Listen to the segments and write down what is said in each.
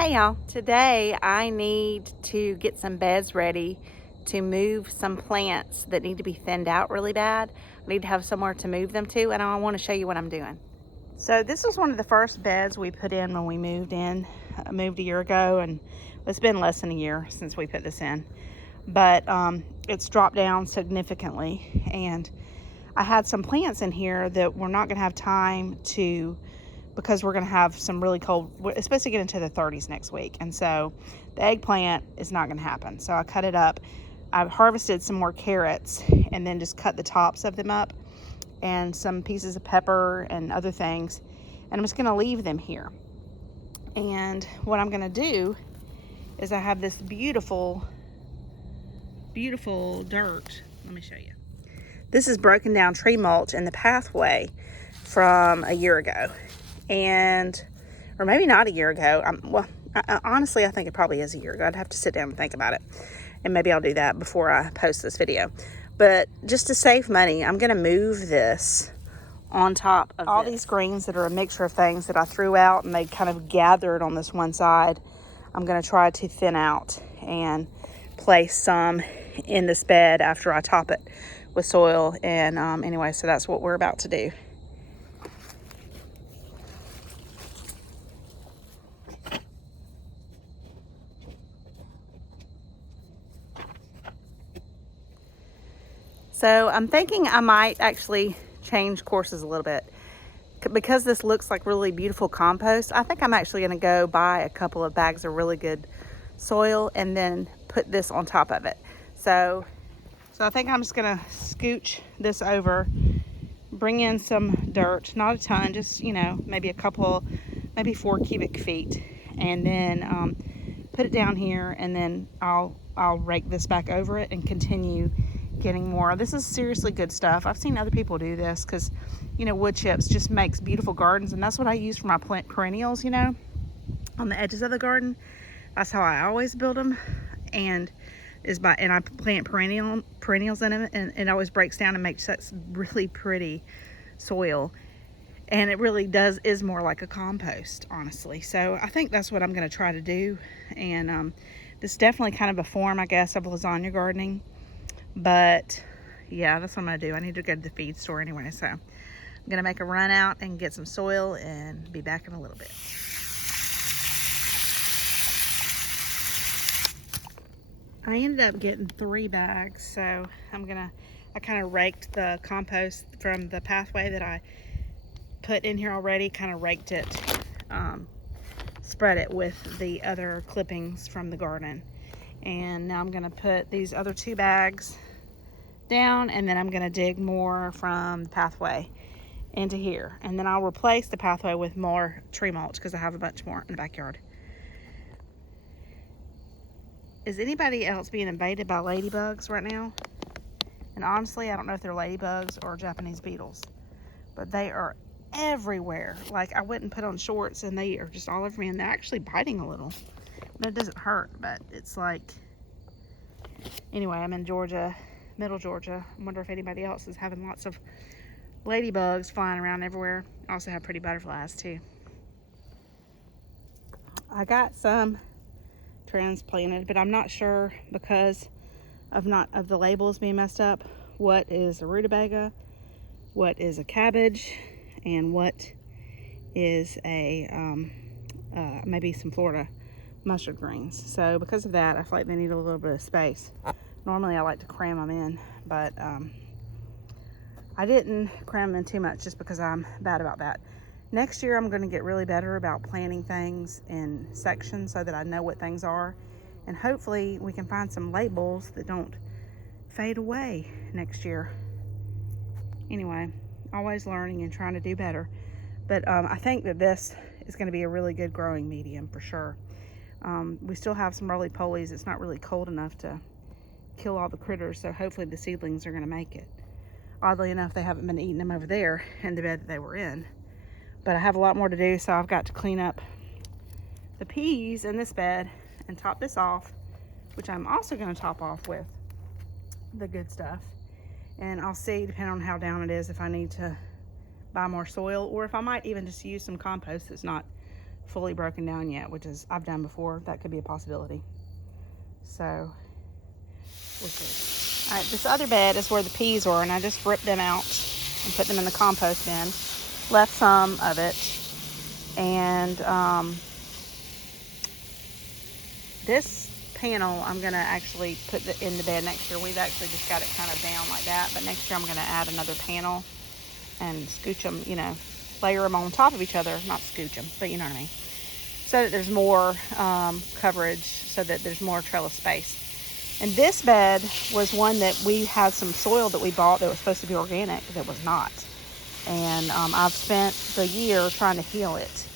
Hey y'all, today I need to get some beds ready to move some plants that need to be thinned out really bad. I need to have somewhere to move them to, and I want to show you what I'm doing. So this was one of the first beds we put in when we moved in. I moved a year ago, and it's been less than a year since we put this in. But it's dropped down significantly, and I had some plants in here that we're not going to have time to, because we're going to have some really cold, it's supposed to get into the 30s next week, and so the eggplant is not going to happen. So I cut it up. I've harvested some more carrots and then just cut the tops of them up, and some pieces of pepper and other things, and I'm just going to leave them here. And what I'm going to do is I have this beautiful dirt. Let me show you. This is broken down tree mulch in the pathway from a year ago, or maybe not a year ago. Honestly, I think it probably is a year ago. I'd have to sit down and think about it, and maybe I'll do that before I post this video. But just to save money, I'm going to move this on top of all these greens that are a mixture of things that I threw out and they kind of gathered on this one side. I'm going to try to thin out and place some in this bed after I top it with soil. And anyway, so that's what we're about to do. So I'm thinking I might actually change courses a little bit. Because this looks like really beautiful compost, I think I'm actually going to go buy a couple of bags of really good soil and then put this on top of it. So I think I'm just going to scooch this over, bring in some dirt, not a ton, just, maybe maybe 4 cubic feet, and then put it down here, and then I'll rake this back over it and continue getting more. This is seriously good stuff. I've seen other people do this because, wood chips just makes beautiful gardens, and that's what I use for my plant perennials, on the edges of the garden. That's how I always build them, and I plant perennials in them, and it always breaks down and makes that really pretty soil. And it really is more like a compost, honestly. So I think that's what I'm going to try to do. And this is definitely kind of a form, I guess, of lasagna gardening. But yeah, that's what I'm going to do. I need to go to the feed store anyway. So I'm going to make a run out and get some soil and be back in a little bit. I ended up getting 3 bags. So I kind of raked the compost from the pathway that I put in here already, kind of raked it, spread it with the other clippings from the garden. And now I'm going to put these other 2 bags down, and then I'm going to dig more from the pathway into here. And then I'll replace the pathway with more tree mulch because I have a bunch more in the backyard. Is anybody else being invaded by ladybugs right now? And honestly, I don't know if they're ladybugs or Japanese beetles, but they are everywhere. Like, I went and put on shorts and they are just all over me, and they're actually biting a little. But it doesn't hurt, but it's like, anyway, I'm in Georgia, middle Georgia. I wonder if anybody else is having lots of ladybugs flying around everywhere. I also have pretty butterflies too. I got some transplanted, but I'm not sure because of the labels being messed up, what is a rutabaga, what is a cabbage, and what is a maybe some Florida mustard greens. So because of that, I feel like they need a little bit of space. Normally I like to cram them in, but I didn't cram them in too much just because I'm bad about that. Next year I'm going to get really better about planting things in sections so that I know what things are, and hopefully we can find some labels that don't fade away next year. Anyway, always learning and trying to do better. But I think that this is going to be a really good growing medium for sure. We still have some roly-polies. It's not really cold enough to kill all the critters, so hopefully the seedlings are going to make it. Oddly enough, they haven't been eating them over there in the bed that they were in. But I have a lot more to do, so I've got to clean up the peas in this bed and top this off, which I'm also going to top off with the good stuff. And I'll see, depending on how down it is, if I need to buy more soil, or if I might even just use some compost that's not fully broken down yet, which is I've done before. That could be a possibility. So we'll see. All right, this other bed is where the peas were, and I just ripped them out and put them in the compost bin. Left some of it, and this panel I'm gonna actually put in the bed next year. We've actually just got it kind of down like that, but next year I'm gonna add another panel and scooch them, you know, layer them on top of each other, not scooch them, but you know what I mean, so that there's more coverage, so that there's more trellis space. And this bed was one that we had some soil that we bought that was supposed to be organic that was not, and I've spent the year trying to heal it,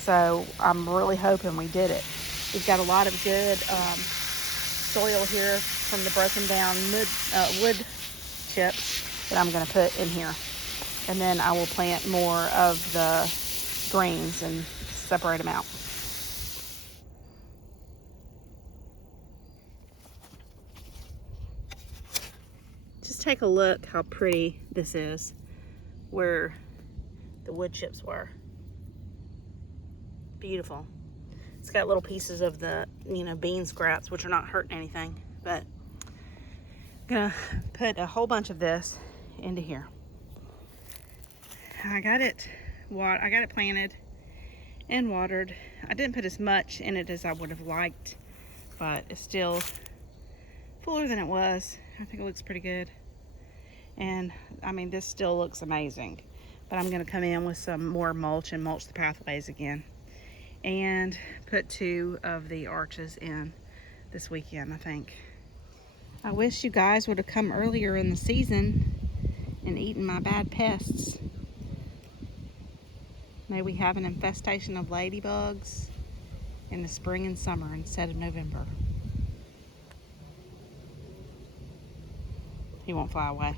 so I'm really hoping we did it. We've got a lot of good soil here from the broken down wood chips that I'm going to put in here. And then I will plant more of the greens and separate them out. Just take a look how pretty this is, where the wood chips were. Beautiful. It's got little pieces of the, you know, bean scraps, which are not hurting anything, but I'm gonna put a whole bunch of this into here. I got it planted and watered. I didn't put as much in it as I would have liked, but it's still fuller than it was. I think it looks pretty good. And I mean, this still looks amazing, but I'm gonna come in with some more mulch and mulch the pathways again, and put 2 of the arches in this weekend, I think. I wish you guys would have come earlier in the season and eaten my bad pests. May we have an infestation of ladybugs in the spring and summer instead of November. He won't fly away.